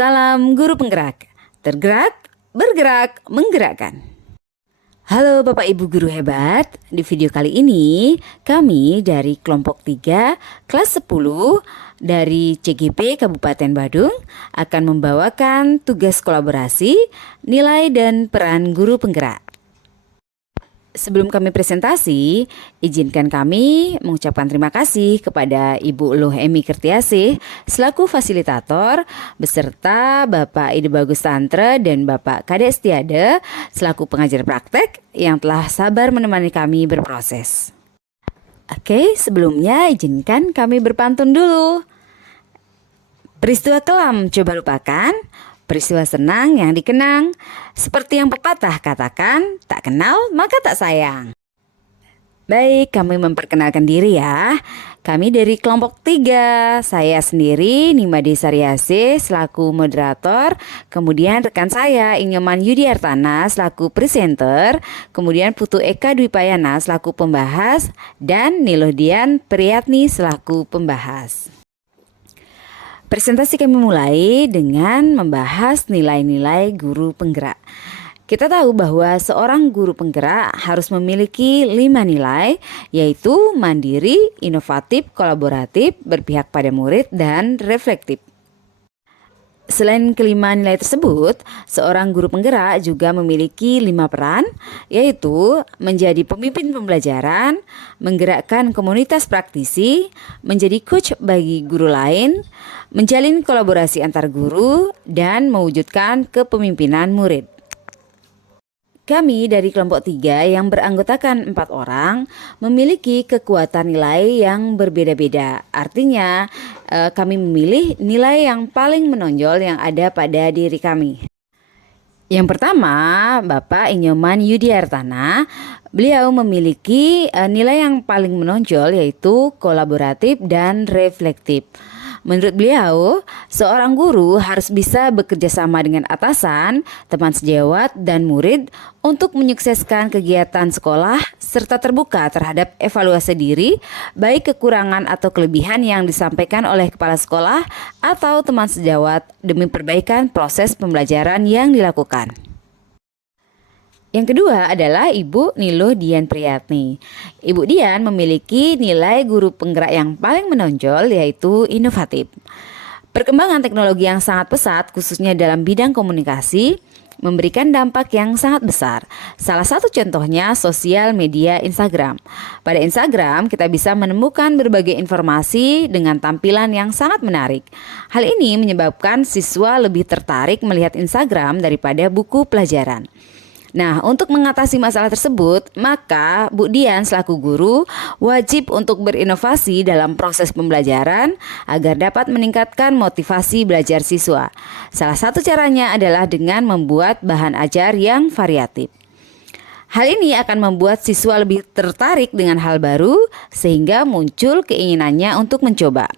Salam guru penggerak, tergerak, bergerak, menggerakkan. Halo Bapak Ibu guru hebat, di video kali ini kami dari kelompok 3 kelas 10 dari CGP Kabupaten Badung akan membawakan tugas kolaborasi, nilai dan peran guru penggerak. Sebelum kami presentasi, izinkan kami mengucapkan terima kasih kepada Ibu Loh Emi Kertiasih selaku fasilitator beserta Bapak Ide Bagus Tantre dan Bapak Kade Setiade selaku pengajar praktek yang telah sabar menemani kami berproses. Oke, sebelumnya izinkan kami berpantun dulu. Peristiwa kelam coba lupakan, peristiwa senang yang dikenang, seperti yang pepatah katakan, tak kenal maka tak sayang. Baik, kami memperkenalkan diri ya. Kami dari kelompok 3, saya sendiri Nimade Saryase selaku moderator, kemudian rekan saya Inyoman Yudiartana selaku presenter, kemudian Putu Eka Dwipayana selaku pembahas, dan Nilohdian Priyatni selaku pembahas. Presentasi kami mulai dengan membahas nilai-nilai guru penggerak. Kita tahu bahwa seorang guru penggerak harus memiliki 5 nilai, yaitu mandiri, inovatif, kolaboratif, berpihak pada murid, dan reflektif. Selain kelima nilai tersebut, seorang guru penggerak juga memiliki 5 peran, yaitu menjadi pemimpin pembelajaran, menggerakkan komunitas praktisi, menjadi coach bagi guru lain, menjalin kolaborasi antar guru, dan mewujudkan kepemimpinan murid. Kami dari kelompok 3 yang beranggotakan 4 orang memiliki kekuatan nilai yang berbeda-beda. Artinya kami memilih nilai yang paling menonjol yang ada pada diri kami. Yang pertama, Bapak Inyoman Yudiartana. Beliau memiliki nilai yang paling menonjol yaitu kolaboratif dan reflektif. Menurut beliau, seorang guru harus bisa bekerja sama dengan atasan, teman sejawat, dan murid untuk menyukseskan kegiatan sekolah serta terbuka terhadap evaluasi diri, baik kekurangan atau kelebihan yang disampaikan oleh kepala sekolah atau teman sejawat demi perbaikan proses pembelajaran yang dilakukan. Yang kedua adalah Ibu Nilohdian Priyatni. Ibu Dian memiliki nilai guru penggerak yang paling menonjol yaitu inovatif. Perkembangan teknologi yang sangat pesat khususnya dalam bidang komunikasi memberikan dampak yang sangat besar. Salah satu contohnya sosial media Instagram. Pada Instagram kita bisa menemukan berbagai informasi dengan tampilan yang sangat menarik. Hal ini menyebabkan siswa lebih tertarik melihat Instagram daripada buku pelajaran. Nah, untuk mengatasi masalah tersebut, maka Bu Dian selaku guru wajib untuk berinovasi dalam proses pembelajaran agar dapat meningkatkan motivasi belajar siswa. Salah satu caranya adalah dengan membuat bahan ajar yang variatif. Hal ini akan membuat siswa lebih tertarik dengan hal baru sehingga muncul keinginannya untuk mencoba.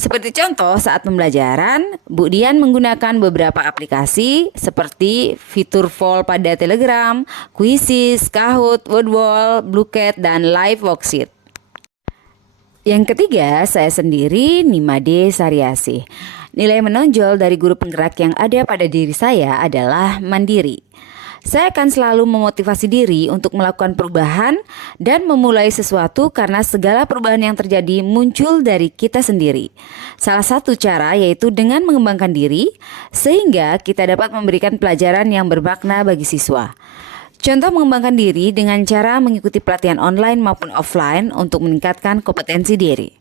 Seperti contoh saat pembelajaran, Bu Dian menggunakan beberapa aplikasi seperti fitur poll pada Telegram, Quizzes, Kahoot, Wordwall, Bluecat, dan Live Worksheet. Yang ketiga, saya sendiri Nimade Saryase. Nilai menonjol dari guru penggerak yang ada pada diri saya adalah mandiri. Saya akan selalu memotivasi diri untuk melakukan perubahan dan memulai sesuatu karena segala perubahan yang terjadi muncul dari kita sendiri. Salah satu cara yaitu dengan mengembangkan diri sehingga kita dapat memberikan pelajaran yang bermakna bagi siswa. Contoh mengembangkan diri dengan cara mengikuti pelatihan online maupun offline untuk meningkatkan kompetensi diri.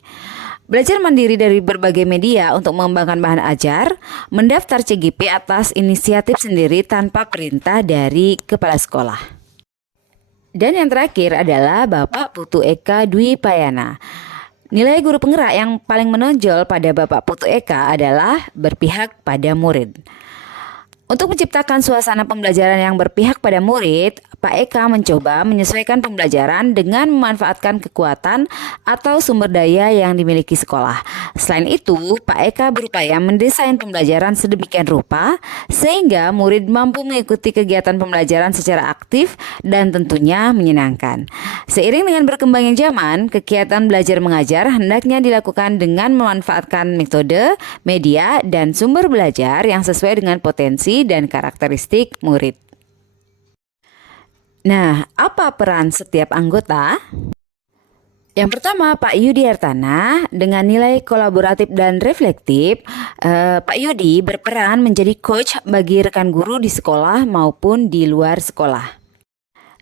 Belajar mandiri dari berbagai media untuk mengembangkan bahan ajar, mendaftar CGP atas inisiatif sendiri tanpa perintah dari kepala sekolah. Dan yang terakhir adalah Bapak Putu Eka Dwipayana. Nilai guru penggerak yang paling menonjol pada Bapak Putu Eka adalah berpihak pada murid. Untuk menciptakan suasana pembelajaran yang berpihak pada murid, Pak Eka mencoba menyesuaikan pembelajaran dengan memanfaatkan kekuatan atau sumber daya yang dimiliki sekolah. Selain itu, Pak Eka berupaya mendesain pembelajaran sedemikian rupa sehingga murid mampu mengikuti kegiatan pembelajaran secara aktif dan tentunya menyenangkan. Seiring dengan berkembangnya zaman, kegiatan belajar mengajar hendaknya dilakukan dengan memanfaatkan metode, media, dan sumber belajar yang sesuai dengan potensi dan karakteristik murid. Nah, apa peran setiap anggota? Yang pertama, Pak Yudi Hartana dengan nilai kolaboratif dan reflektif. Pak Yudi berperan menjadi coach bagi rekan guru di sekolah maupun di luar sekolah.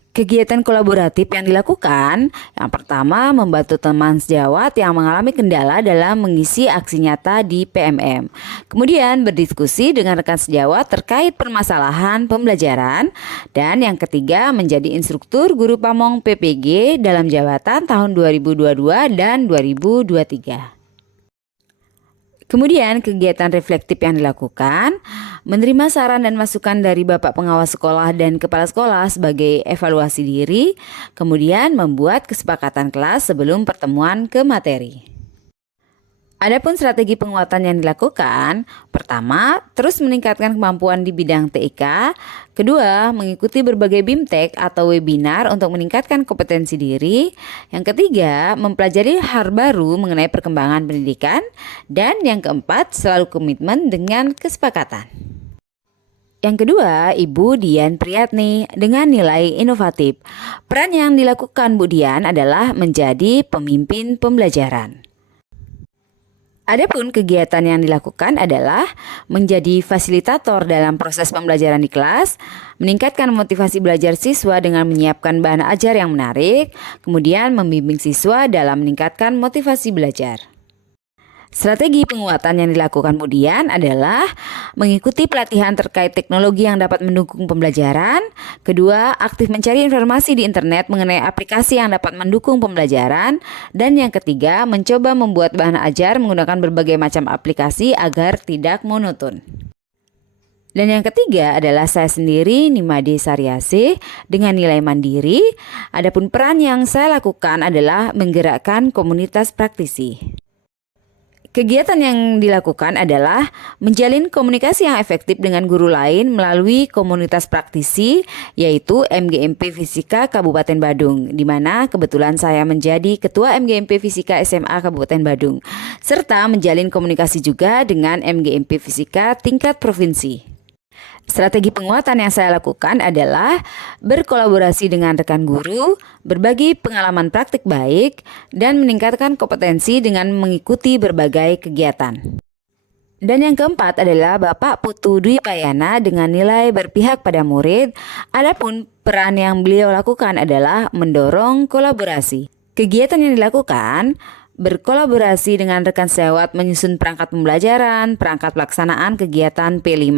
Kegiatan kolaboratif yang dilakukan, yang pertama membantu teman sejawat yang mengalami kendala dalam mengisi aksi nyata di PMM. Kemudian berdiskusi dengan rekan sejawat terkait permasalahan pembelajaran. Dan yang ketiga menjadi instruktur guru pamong PPG dalam jabatan tahun 2022 dan 2023. Kemudian kegiatan reflektif yang dilakukan, menerima saran dan masukan dari Bapak Pengawas Sekolah dan Kepala Sekolah sebagai evaluasi diri, kemudian membuat kesepakatan kelas sebelum pertemuan ke materi. Adapun strategi penguatan yang dilakukan, pertama, terus meningkatkan kemampuan di bidang TIK. Kedua, mengikuti berbagai BIMTEK atau webinar untuk meningkatkan kompetensi diri. Yang ketiga, mempelajari hal baru mengenai perkembangan pendidikan. Dan yang keempat, selalu komitmen dengan kesepakatan. Yang kedua, Ibu Dian Priyatni dengan nilai inovatif. Peran yang dilakukan Bu Dian adalah menjadi pemimpin pembelajaran. Adapun kegiatan yang dilakukan adalah menjadi fasilitator dalam proses pembelajaran di kelas, meningkatkan motivasi belajar siswa dengan menyiapkan bahan ajar yang menarik, kemudian membimbing siswa dalam meningkatkan motivasi belajar. Strategi penguatan yang dilakukan kemudian adalah mengikuti pelatihan terkait teknologi yang dapat mendukung pembelajaran. Kedua, aktif mencari informasi di internet mengenai aplikasi yang dapat mendukung pembelajaran. Dan yang ketiga, mencoba membuat bahan ajar menggunakan berbagai macam aplikasi agar tidak monoton. Dan yang ketiga adalah saya sendiri, Nimade Saryasih, dengan nilai mandiri. Adapun peran yang saya lakukan adalah menggerakkan komunitas praktisi. Kegiatan yang dilakukan adalah menjalin komunikasi yang efektif dengan guru lain melalui komunitas praktisi, yaitu MGMP Fisika Kabupaten Badung, di mana kebetulan saya menjadi Ketua MGMP Fisika SMA Kabupaten Badung, serta menjalin komunikasi juga dengan MGMP Fisika tingkat provinsi. Strategi penguatan yang saya lakukan adalah berkolaborasi dengan rekan guru, berbagi pengalaman praktik baik, dan meningkatkan kompetensi dengan mengikuti berbagai kegiatan. Dan yang keempat adalah Bapak Putu Dwi Payana dengan nilai berpihak pada murid. Adapun peran yang beliau lakukan adalah mendorong kolaborasi. Kegiatan yang dilakukan berkolaborasi dengan rekan sejawat menyusun perangkat pembelajaran, perangkat pelaksanaan kegiatan P5.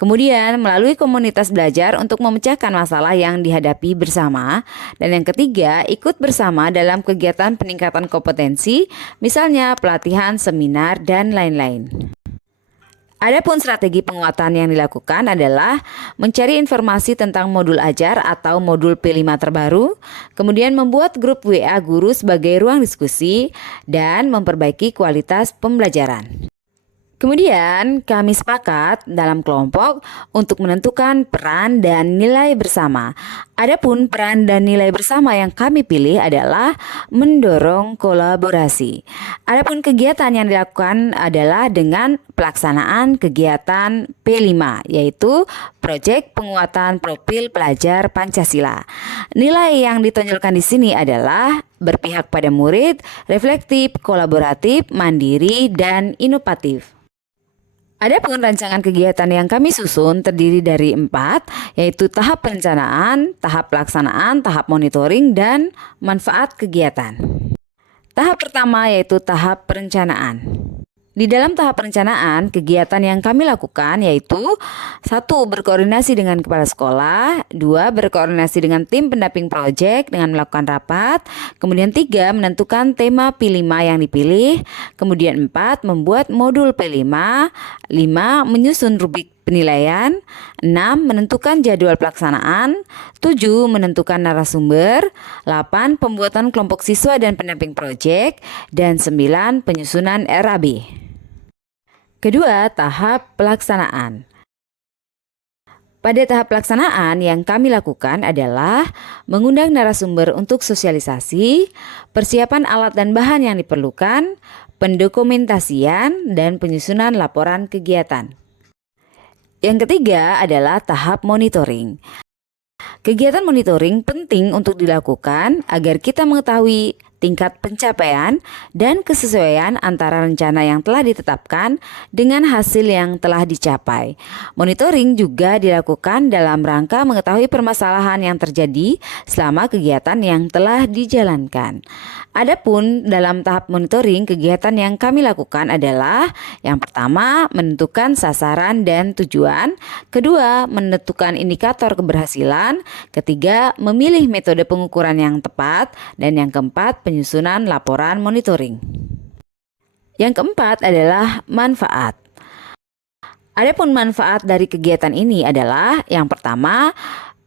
Kemudian melalui komunitas belajar untuk memecahkan masalah yang dihadapi bersama. Dan yang ketiga, ikut bersama dalam kegiatan peningkatan kompetensi, misalnya pelatihan, seminar, dan lain-lain. Adapun strategi penguatan yang dilakukan adalah mencari informasi tentang modul ajar atau modul P5 terbaru, kemudian membuat grup WA guru sebagai ruang diskusi, dan memperbaiki kualitas pembelajaran. Kemudian kami sepakat dalam kelompok untuk menentukan peran dan nilai bersama. Adapun peran dan nilai bersama yang kami pilih adalah mendorong kolaborasi. Adapun kegiatan yang dilakukan adalah dengan pelaksanaan kegiatan P5, yaitu proyek penguatan profil pelajar Pancasila. Nilai yang ditonjolkan di sini adalah berpihak pada murid, reflektif, kolaboratif, mandiri, dan inovatif. Adapun rancangan kegiatan yang kami susun terdiri dari 4, yaitu tahap perencanaan, tahap pelaksanaan, tahap monitoring, dan manfaat kegiatan. Tahap pertama yaitu tahap perencanaan. Di dalam tahap perencanaan, kegiatan yang kami lakukan yaitu 1. Berkoordinasi dengan kepala sekolah, 2. Berkoordinasi dengan tim pendamping proyek dengan melakukan rapat, kemudian 3. Menentukan tema P5 yang dipilih, kemudian 4. Membuat modul P5, 5. Menyusun rubrik penilaian, 6. menentukan jadwal pelaksanaan, 7. menentukan narasumber, 8. pembuatan kelompok siswa dan pendamping proyek, dan 9. penyusunan RAB. Kedua, tahap pelaksanaan. Pada tahap pelaksanaan yang kami lakukan adalah mengundang narasumber untuk sosialisasi, persiapan alat dan bahan yang diperlukan, pendokumentasian, dan penyusunan laporan kegiatan. Yang ketiga adalah tahap monitoring. Kegiatan monitoring penting untuk dilakukan agar kita mengetahui tingkat pencapaian dan kesesuaian antara rencana yang telah ditetapkan dengan hasil yang telah dicapai. Monitoring juga dilakukan dalam rangka mengetahui permasalahan yang terjadi selama kegiatan yang telah dijalankan. Adapun dalam tahap monitoring, kegiatan yang kami lakukan adalah yang pertama, menentukan sasaran dan tujuan, kedua, menentukan indikator keberhasilan, ketiga, memilih metode pengukuran yang tepat, dan yang keempat, penyusunan laporan monitoring. Yang keempat adalah manfaat. Adapun manfaat dari kegiatan ini adalah yang pertama,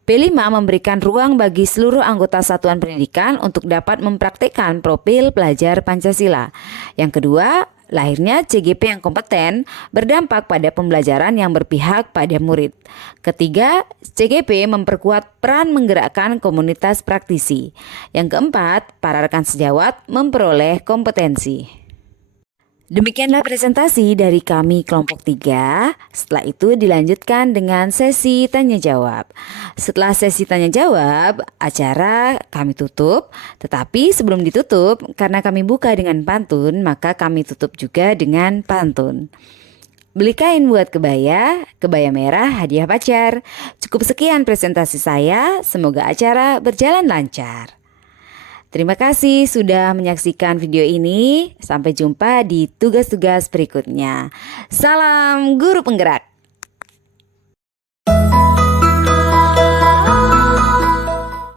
P5 memberikan ruang bagi seluruh anggota satuan pendidikan untuk dapat mempraktikkan profil pelajar Pancasila. Yang kedua, lahirnya CGP yang kompeten berdampak pada pembelajaran yang berpihak pada murid. Ketiga, CGP memperkuat peran menggerakkan komunitas praktisi. Yang keempat, para rekan sejawat memperoleh kompetensi. Demikianlah presentasi dari kami kelompok 3. Setelah itu dilanjutkan dengan sesi tanya jawab. Setelah sesi tanya jawab, acara kami tutup. Tetapi sebelum ditutup, karena kami buka dengan pantun, maka kami tutup juga dengan pantun. Beli kain buat kebaya merah hadiah pacar. Cukup sekian presentasi saya, semoga acara berjalan lancar. Terima kasih sudah menyaksikan video ini. Sampai jumpa di tugas-tugas berikutnya. Salam guru penggerak.